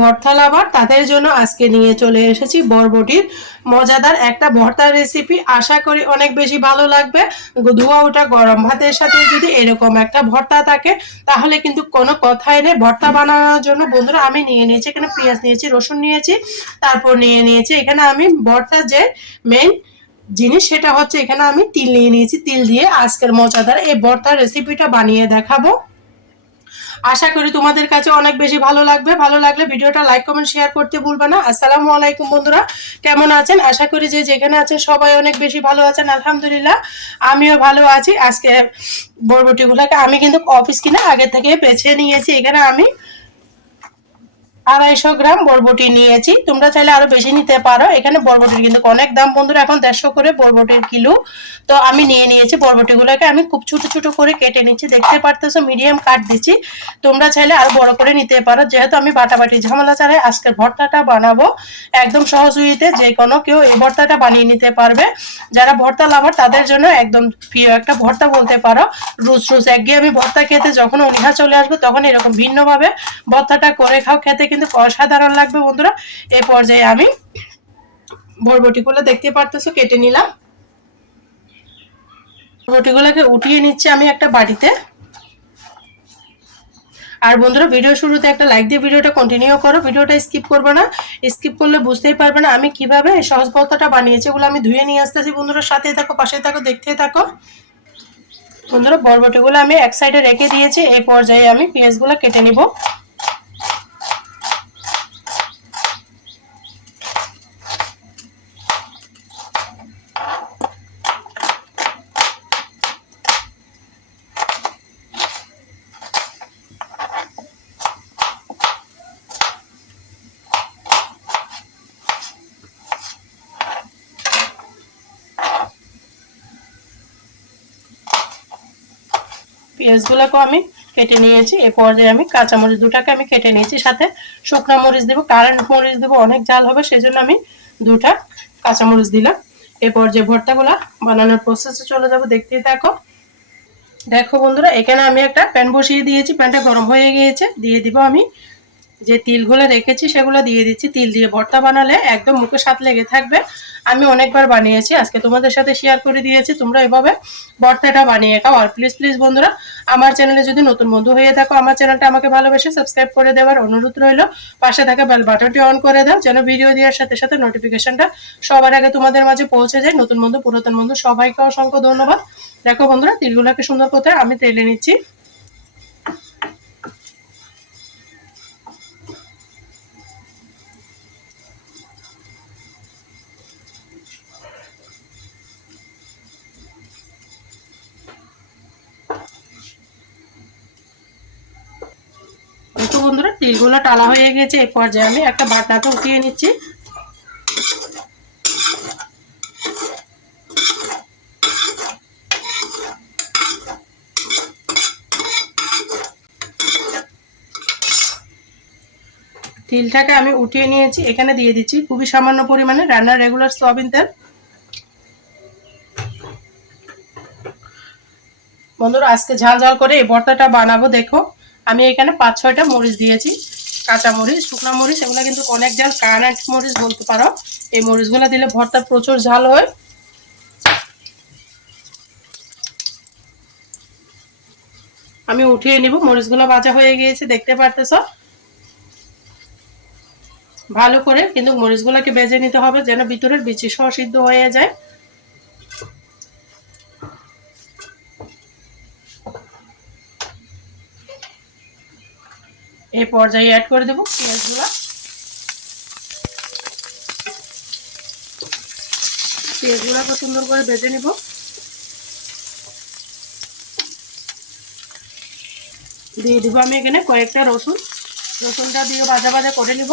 ভর্তা লাভার তাদের জন্য আজকে নিয়ে চলে এসেছি বরবটির মজাদার একটা ভর্তার রেসিপি। আশা করি অনেক বেশি ভালো লাগবে। ধোয়া ওঠা গরম ভাতের সাথে যদি এরকম একটা ভর্তা থাকে তাহলে কিন্তু কোনো কথাই নেই। ভর্তা বানানোর জন্য বন্ধুরা আমি নিয়ে নিয়েছি এখানে পেঁয়াজ নিয়েছি, রসুন নিয়েছি, তারপর নিয়ে নিয়েছি এখানে আমি ভর্তার যে মেইন জিনিস সেটা হচ্ছে এখানে আমি তিল নিয়ে নিয়েছি। তিল দিয়ে আজকের মজাদার এই ভর্তার রেসিপিটা বানিয়ে দেখাবো। আশা করি তোমাদের কাছে অনেক বেশি ভালো লাগবে। ভালো লাগলে ভিডিওটা লাইক কমেন্ট শেয়ার করতে ভুলবে না। আসসালামু আলাইকুম বন্ধুরা, কেমন আছেন? আশা করি যে যেখানে আছেন সবাই অনেক বেশি ভালো আছেন। আলহামদুলিল্লাহ আমিও ভালো আছি। আজকে বরবটিগুলোকে আমি কিন্তু অফিস কিনা আগে থেকে বেছে নিয়েছি। এখানে আমি 250 গ্রাম বরবটি নিয়েছি। তোমরা চাইলে আরো বেশি নিতে পারো। এখানে বরবটির কিন্তু অনেক দাম বন্ধুরা, এখন 150 করে বরবটির কিলো। তো আমি নিয়ে নিয়েছি বরবটিগুলোকে আমি খুব ছোট ছোট করে কেটে নিচ্ছি। দেখতে পারতেছো মিডিয়াম কাট দিচ্ছি। তোমরা চাইলে আরো বড় করে নিতে পারো। যেহেতু আমি বাটাবাটি ঝামেলা ছাড়াই আজকের ভর্তাটা বানাবো, একদম সহজ উইতে যে কোনো কেউ এই ভর্তাটা বানিয়ে নিতে পারবে। যারা ভর্তা লাভার তাদের জন্য একদম প্রিয় একটা ভর্তা বলতে পারো। রোজ রোজ একঘেয়েমি ভর্তা খেতে যখন অনীহা চলে আসবে তখন এরকম ভিন্নভাবে ভর্তাটা করে খাও, খেতে কিন্তু অসাধারণ লাগবে বন্ধুরা। এই পর্যায়ে আমি বরবটিগুলো দেখতে পারতেছো কেটে নিলাম। বরবটিগুলোকে উঠিয়ে নিচ্ছি আমি একটা বাটিতে। আর বন্ধুরা ভিডিও শুরুতে একটা লাইক দিয়ে ভিডিওটা কন্টিনিউ করো, ভিডিওটা স্কিপ করবে না। স্কিপ করলে বুঝতেই পারবে না আমি কিভাবে এই সহজ ভর্তাটা বানিয়েছি। এগুলো আমি ধুয়ে নিয়ে আসতেছি বন্ধুরা, সাথেই থাকো, পাশে থাকো, দেখতে থাকো। বন্ধুরা বরবটিগুলো আমি এক সাইডে রেখে দিয়েছি। এই পর্যায়ে আমি পেঁয়াজগুলো কেটে নিব। পেঁয়াজগুলোকে আমি কেটে নিয়েছি। এই পর্যায়ে আমি কাঁচামরিচ দুটাকে আমি কেটে নিয়েছি, সাথে শুকনো মরিচ দেবো, কারেন্ট মরিচ দেবো, অনেক ঝাল হবে সেজন্য আমি দুটা কাঁচামরিচ দিলাম। এই পর্যায়ে ভর্তাগুলো বানানোর প্রসেসে চলে যাব, দেখতেই থাকো। দেখো বন্ধুরা এখানে আমি একটা প্যান বসিয়ে দিয়েছি, প্যানটা গরম হয়ে গিয়েছে। দিয়ে দিব আমি যে তিলগুলো রেখেছি সেগুলো দিয়ে দিচ্ছি। তিল দিয়ে ভর্তা বানালে একদম মুখে স্বাদ লেগে থাকবে। আমি অনেকবার বানিয়েছি, আজকে তোমাদের সাথে শেয়ার করে দিয়েছি। তোমরা এভাবে ভর্তাটা বানিয়ে খাও। আর প্লিজ প্লিজ বন্ধুরা আমার চ্যানেলে যদি নতুন বন্ধু হয়ে থাকো আমার চ্যানেলটা আমাকে ভালোবেসে সাবস্ক্রাইব করে দেওয়ার অনুরোধ রইল। পাশে থাকা বেল বাটনটি অন করে দাও যেন ভিডিও দেওয়ার সাথে সাথে নোটিফিকেশনটা সবার আগে তোমাদের মাঝে পৌঁছে যায়। নতুন বন্ধু পুরাতন বন্ধু সবাইকে অসংখ্য ধন্যবাদ। দেখো বন্ধুরা তিলগুলোকে সুন্দর করে আমি তেলে নিচ্ছি। দেখো বন্ধুরা তিলগুলো টালা হয়ে গেছে। এই পর্যায়ে আমি একটা বাটনাতে উঠিয়ে নিচ্ছি। তিলটাকে আমি উঠিয়ে নিয়েছি, এখানে দিয়ে দিচ্ছি খুবই সামান্য পরিমাণে রান্নার রেগুলার সয়াবিন তেল। বন্ধুরা আজকে ঝাল ঝাল করে এই ভর্তাটা বানাবো। দেখো আমি এখানে 5-6টা মরিচ দিয়েছি, কাঁচা মরিচ, শুকনো মরিচ, এগুলো কিন্তু অনেক ঝাল, কারেন্ট মরিচ বলতে পারো। এই মরিচগুলো দিলে ভর্তা প্রচুর ঝাল হয়। আমি উঠিয়ে নিব। মরিচগুলো ভাজা হয়ে গিয়েছে দেখতে পারতেছো। ভালো করে কিন্তু মরিচগুলোকে ভেজে নিতে হবে যেন ভিতরের বিচি সহ সিদ্ধ হয়ে যায়। এই পর্যায়ে অ্যাড করে দেবো পেঁয়াজগুলো। পেঁয়াজগুলোকে সুন্দর করে ভেজে নিব। দিয়ে দিব আমি এখানে কয়েকটা রসুন। রসুনটা দিয়ে ভাজা ভাজা করে নিব।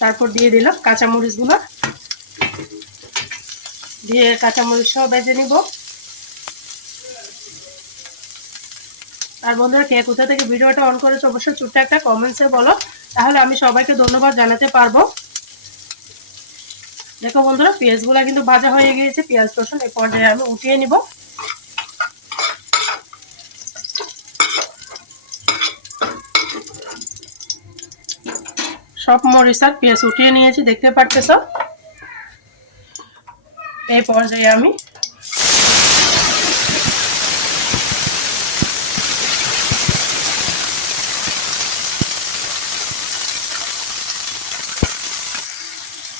তারপর দিয়ে দিলাম কাঁচামরিচগুলো, দিয়ে কাঁচামরিচ সহ ভেজে নিব। আর বন্ধুরা কে কোথা থেকে ভিডিওটা অন করেছো অবশ্যই ছোট্ট একটা কমেন্টসে বলো, তাহলে আমি সবাইকে ধন্যবাদ জানাতে পারবো। দেখো বন্ধুরা পেঁয়াজগুলো কিন্তু ভাজা হয়ে গিয়েছে, পেঁয়াজ রসুন। এই পর্যায়ে আমি উঠিয়ে নিব। সব মরিচ আর পেঁয়াজ উঠিয়ে নিয়েছি, দেখতে পারতেছো। এই পর্যায়ে আমি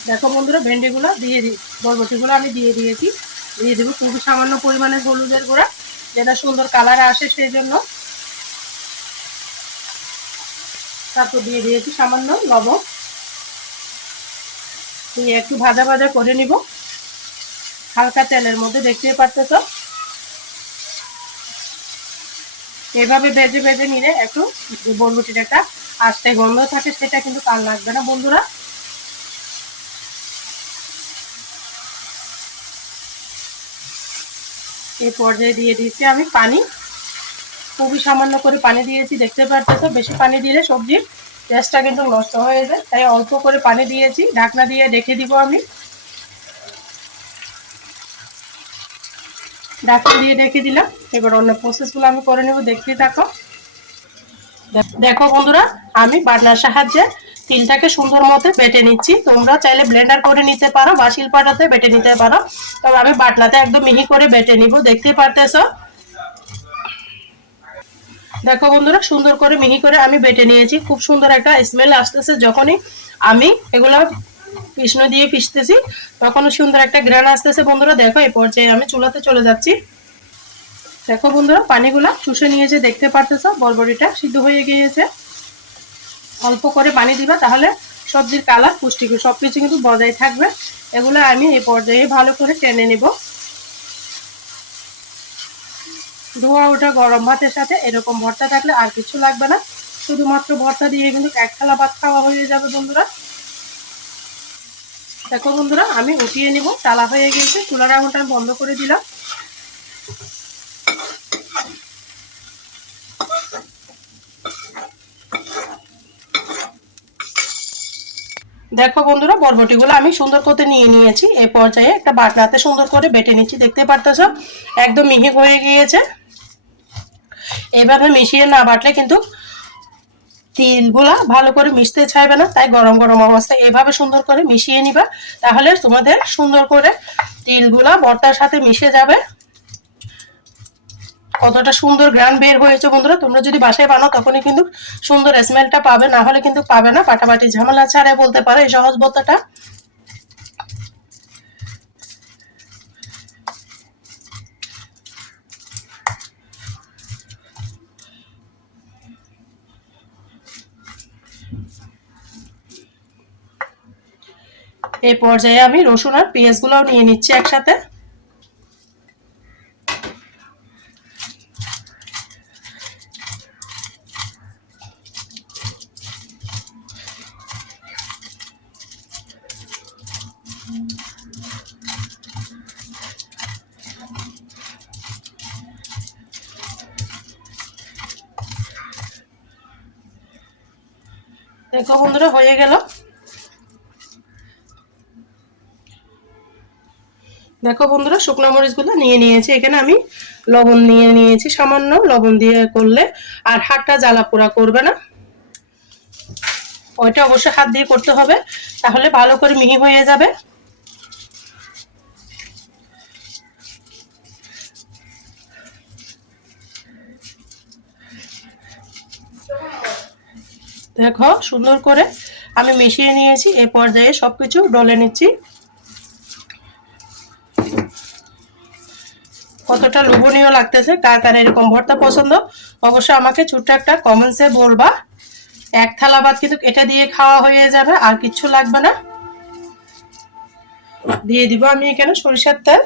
দেখো বন্ধুরা ভেন্ডিগুলো বরবটিগুলো আমি দিয়ে দিয়েছি। দিয়ে দেবো খুবই সামান্য পরিমাণে হলুদের গুঁড়া, যেটা সুন্দর কালারে আসে সেই জন্য। তারপর দিয়ে দিয়েছি সামান্য লবণ, দিয়ে একটু ভাজা ভাজা করে নিব হালকা তেলের মধ্যে, দেখতেই পারতেছো। এইভাবে ভেজে ভেজে নিলে একটু বরবটির একটা আস্তে গন্ধ থাকে, সেটা কিন্তু কাল লাগবে না বন্ধুরা। এই পর্যায়ে দিয়ে দিচ্ছি আমি পানি, খুবই সামান্য করে পানি দিয়েছি, দেখতে পারতেছো। বেশি পানি দিলে সবজির টেস্টটা কিন্তু নষ্ট হয়ে যায়, তাই অল্প করে পানি দিয়েছি। ঢাকনা দিয়ে রেখে দিব আমি, ঢাকনা দিয়ে রেখে দিলাম। এবার অন্য প্রসেসগুলো আমি করে নেব, দেখতে থাকো। দেখো বন্ধুরা আমি বাটনার সাহায্যে তিলটাকে সুন্দর মতো বেটে নিচ্ছি। তোমরা চাইলে ব্লেন্ডার করে নিতে পারো বা শিলপাটাতে বেটে নিতে পারো, তবে আমি বাটনাতে একদম মিহি করে বেটে নিব, দেখতে পারতেছো। দেখো বন্ধুরা সুন্দর করে মিহি করে আমি বেটে নিয়েছি। খুব সুন্দর একটা স্মেল আসতেছে যখনই আমি এগুলো পিষনো দিয়ে পিষতেছি, তখনও সুন্দর একটা ঘ্রাণ আসতেছে বন্ধুরা। দেখো এই পর্যায়ে আমি চুলাতে চলে যাচ্ছি। দেখো বন্ধুরা পানিগুলা শুষে নিয়েছে, দেখতে পারতেছো। বরবটিটা সিদ্ধ হয়ে গিয়েছে। অল্প করে পানি দিবা, তাহলে সবজির কালার পুষ্টিগুলো সবকিছু কিন্তু বজায় থাকবে। এগুলো আমি এই পর্যায়ে ভালো করে টেনে নেব। ধোয়া ওঠা গরম ভাতের সাথে এরকম ভর্তা থাকলে আর কিছু লাগবে না, শুধুমাত্র ভর্তা দিয়ে কিন্তু এক থালা ভাত খাওয়া হয়ে যাবে বন্ধুরা। দেখো বন্ধুরা আমি উঠিয়ে নিব, টালা হয়ে গেছে। চুলার আগুনটা আমি বন্ধ করে দিলাম। দেখো বন্ধুরা বরবটিগুলো আমি সুন্দর করে নিয়ে নিয়েছি। এই পর্যায়ে একটা বাটনাতে সুন্দর করে বেটে নিচ্ছি, দেখতে পারতেছো একদম মিহি হয়ে গিয়েছে। এভাবে মিশিয়ে না বাটলে কিন্তু তিলগুলা ভালো করে মিশতে চাইবে না, তাই গরম গরম অবস্থায় এভাবে সুন্দর করে মিশিয়ে নিবা, তাহলে তোমাদের সুন্দর করে তিলগুলা ভর্তার সাথে মিশে যাবে। কতটা সুন্দর ঘ্রাণ বের হয়েছে বন্ধুরা। তোমরা যদি বাসায় বানাও তখনই কিন্তু সুন্দর স্মেলটা পাবে, না হলে কিন্তু পাবে না। পাটাপাটি ঝামেলা ছাড়াই বলতে পারো এই সহজ ভর্তাটা। এই পর্যায়ে আমি রসুন আর পেঁয়াজগুলোও নিয়ে নিচ্ছি একসাথে। দেখো বন্ধুরা হয়ে গেল। দেখো বন্ধুরা শুকনো মরিচগুলো নিয়ে নিয়েছি। এখানে আমি লবণ নিয়ে নিয়েছি, সামান্য লবণ দিয়ে করলে আর হাতটা জ্বালা পোড়া করবে না। ওইটা অবশ্যই হাত দিয়ে করতে হবে, তাহলে ভালো করে মিহি হয়ে যাবে। দেখো সুন্দর করে আমি মিশিয়ে নিয়েছি। এই পর্যায়ে সবকিছু ডলে নিচ্ছি। কতটা লোভনীয় লাগতেছে, কার কার এরকম ভর্তা পছন্দ অবশ্যই আমাকে ছোট্ট একটা কমেন্টসে বলবা। এক থালা ভাত কিন্তু এটা দিয়ে খাওয়া হয়ে যাবে, আর কিচ্ছু লাগবে না। দিয়ে দিব আমি এখানে সরিষার তেল,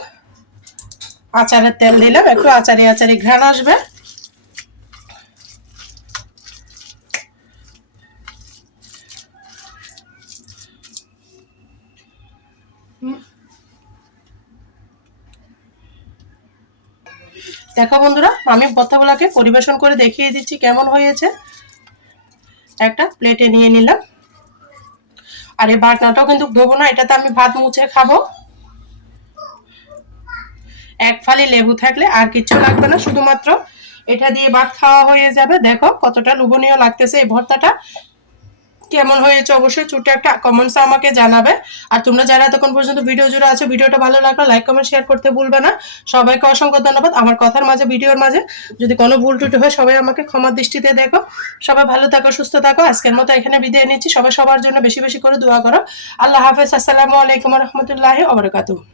আচারের তেল দিলাম, একটু আচারি আচারি ঘ্রাণ আসবে। দেখো বন্ধুরা আমি ভর্তাগুলোকে পরিবেশন করে দেখিয়ে দিচ্ছি কেমন হয়েছে। একটা প্লেটে নিয়ে নিলাম। আর এই বাটনাটাও কিন্তু দেবো না, এটাতে আমি ভাত মুছে খাবো। এক ফালি লেবু থাকলে আর কিছু লাগবে না, শুধুমাত্র এটা দিয়ে ভাত খাওয়া হয়ে যাবে। দেখো কতটা লোভনীয় লাগতেছে এই ভর্তাটা। কেমন হয়েছে অবশ্যই ছোট একটা কমেন্টসে আমাকে জানাবে। আর তোমরা যারা এতক্ষণ পর্যন্ত ভিডিও জুড়ে আছো, ভিডিওটা ভালো লাগলে লাইক কমেন্ট শেয়ার করতে ভুলবে না। সবাইকে অসংখ্য ধন্যবাদ। আমার কথার মাঝে ভিডিওর মাঝে যদি কোনো ভুল ত্রুটি হয় সবাই আমাকে ক্ষমার দৃষ্টিতে দেখো। সবাই ভালো থাকো, সুস্থ থাকো। আজকের মতো এখানে বিদায় নিচ্ছি। সবাই সবার জন্য বেশি বেশি করে দোয়া করো। আল্লাহ হাফেজ। আসসালামু আলাইকুম রহমতুল্লাহি ওয়া বারাকাতুহু।